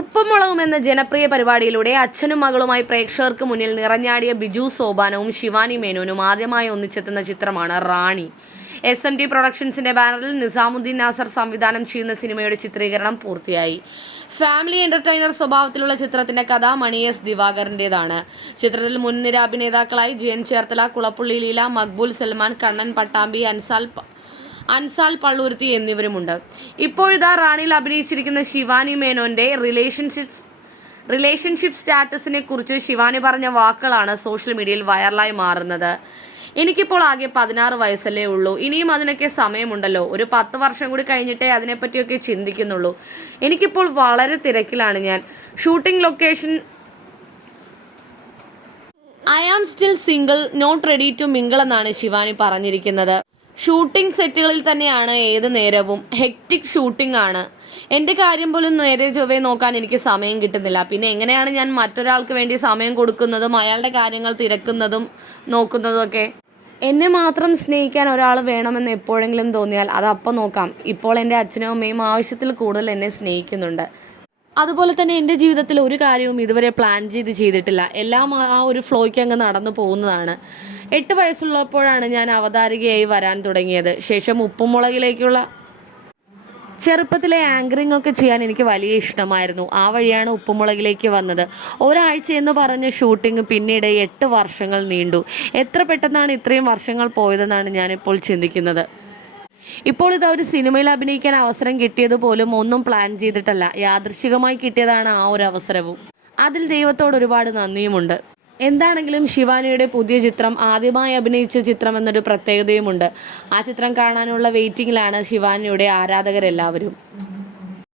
ഉപ്പുമുളകും എന്ന ജനപ്രിയ പരിപാടിയിലൂടെ അച്ഛനും മകളുമായി പ്രേക്ഷകർക്ക് മുന്നിൽ നിറഞ്ഞാടിയ ബിജു സോബാനവും ശിവാനി മേനോനും ആദ്യമായി ഒന്നിച്ചെത്തുന്ന ചിത്രമാണ് റാണി. എസ് എം ടി പ്രൊഡക്ഷൻസിന്റെ ബാനറിൽ നിസാമുദ്ദീൻ നാസർ സംവിധാനം ചെയ്യുന്ന സിനിമയുടെ ചിത്രീകരണം പൂർത്തിയായി. ഫാമിലി എന്റർടൈനർ സ്വഭാവത്തിലുള്ള ചിത്രത്തിന്റെ കഥ മണി എസ് ദിവാകരന്റേതാണ്. ചിത്രത്തിൽ മുൻനിര അഭിനേതാക്കളായി ജയൻ ചേർത്തല കുളപ്പുള്ളി ലീല മക്ബൂൽ സൽമാൻ കണ്ണൻ പട്ടാമ്പി അൻസാൽ അൻസാൽ പള്ളൂരുത്തി എന്നിവരുമുണ്ട്. ഇപ്പോഴിതാ റാണിയിൽ അഭിനയിച്ചിരിക്കുന്ന ശിവാനി മേനോന്റെ റിലേഷൻഷിപ്പ് റിലേഷൻഷിപ്പ് സ്റ്റാറ്റസിനെ കുറിച്ച് ശിവാനി പറഞ്ഞ വാക്കുകളാണ് സോഷ്യൽ മീഡിയയിൽ വൈറലായി മാറുന്നത്. എനിക്കിപ്പോൾ ആകെ പതിനാറ് വയസ്സല്ലേ ഉള്ളൂ. ഇനിയും അതിനൊക്കെ സമയമുണ്ടല്ലോ. ഒരു പത്ത് വർഷം കൂടി കഴിഞ്ഞിട്ടേ അതിനെപ്പറ്റിയൊക്കെ ചിന്തിക്കുന്നുള്ളൂ. എനിക്കിപ്പോൾ വളരെ തിരക്കിലാണ് ഞാൻ. Shooting location I am still single not ready to mingle എന്നാണ് ശിവാനി പറഞ്ഞിരിക്കുന്നത്. ഷൂട്ടിംഗ് സെറ്റുകളിൽ തന്നെയാണ് ഏത് നേരവും. ഹെക്റ്റിക് ഷൂട്ടിംഗ് ആണ്. എന്റെ കാര്യം പോലും നേരെ ചൊവ്വേ നോക്കാൻ എനിക്ക് സമയം കിട്ടുന്നില്ല. പിന്നെ എങ്ങനെയാണ് ഞാൻ മറ്റൊരാൾക്ക് വേണ്ടി സമയം കൊടുക്കുന്നതും അയാളുടെ കാര്യങ്ങൾ തിരക്കുന്നതും നോക്കുന്നതും ഒക്കെ? എന്നെ മാത്രം സ്നേഹിക്കാൻ ഒരാൾ വേണമെന്ന് എപ്പോഴെങ്കിലും തോന്നിയാൽ അത് നോക്കാം. ഇപ്പോൾ എന്റെ അച്ഛനും അമ്മയും ആവശ്യത്തിൽ കൂടുതൽ എന്നെ സ്നേഹിക്കുന്നുണ്ട്. അതുപോലെ തന്നെ എന്റെ ജീവിതത്തിൽ ഒരു കാര്യവും ഇതുവരെ പ്ലാൻ ചെയ്ത് ചെയ്തിട്ടില്ല. എല്ലാം ആ ഒരു ഫ്ലോയ്ക്ക് അങ്ങ് നടന്നു പോകുന്നതാണ്. എട്ട് വയസ്സുള്ളപ്പോഴാണ് ഞാൻ അവതാരികയായി വരാൻ തുടങ്ങിയത്. ശേഷം ഉപ്പുമുളകിലേക്കുള്ള ചെറുപ്പത്തിലെ ആങ്കറിംഗ് ഒക്കെ ചെയ്യാൻ എനിക്ക് വലിയ ഇഷ്ടമായിരുന്നു. ആ വഴിയാണ് ഉപ്പുമുളകിലേക്ക് വന്നത്. ഒരാഴ്ച എന്ന് പറഞ്ഞ ഷൂട്ടിംഗ് പിന്നീട് എട്ട് വർഷങ്ങൾ നീണ്ടു. എത്ര പെട്ടെന്നാണ് ഇത്രയും വർഷങ്ങൾ പോയതെന്നാണ് ഞാനിപ്പോൾ ചിന്തിക്കുന്നത്. ഇപ്പോൾ ഇത് ഒരു സിനിമയിൽ അഭിനയിക്കാൻ അവസരം കിട്ടിയത് പോലും ഒന്നും പ്ലാൻ ചെയ്തിട്ടല്ല. യാദൃശികമായി കിട്ടിയതാണ് ആ ഒരു അവസരവും. അതിൽ ദൈവത്തോട് ഒരുപാട് നന്ദിയുമുണ്ട്. എന്താണെങ്കിലും ശിവാനിയുടെ പുതിയ ചിത്രം ആദ്യമായി അഭിനയിച്ച ചിത്രം എന്നൊരു പ്രത്യേകതയുമുണ്ട്. ആ ചിത്രം കാണാനുള്ള വെയിറ്റിംഗിലാണ് ശിവാനിയുടെ ആരാധകരെല്ലാവരും.